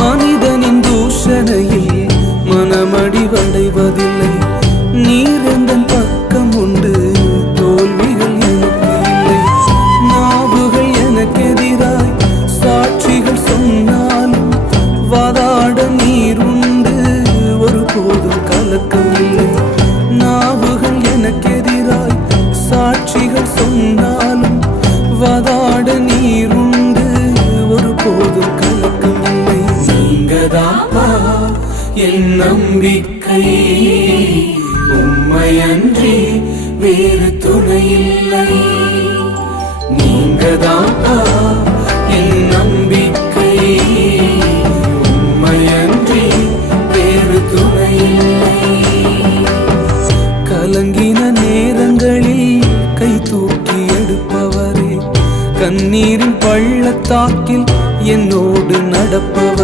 மனிதனின் தூஷணையில் மனமடிவடைவதில்லை. நீர் எந்தன் பக்கம் உண்டு, தோல்விகள் எனக்கு இல்லை. நாவுகள் எனக்கெதிராய் சாட்சிகள் சொன்னாலும் வாதாட நீர் உண்டு, ஒருபோதும் கலக்கம் இல்லை. நாவுகள் எனக்கெதிராய் சாட்சிகள் சொன்னாலும் வாதாட நீர் உண்டு, ஒருபோதும் கலக்கம் இல்லை. நீங்கதாப்பா என் நம்பிக்கை, உம்மையன்றி வேறு துணையில்லை. நீங்கதாப்பா என் நம்பிக்கை, உம்மையன்றி வேறு துணையில்லை. கலங்கின நேரங்களில் கை தூக்கி எடுப்பவரே, கண்ணீரின் பள்ளத்தாக்கில் என்னோடு நடப்பவர்.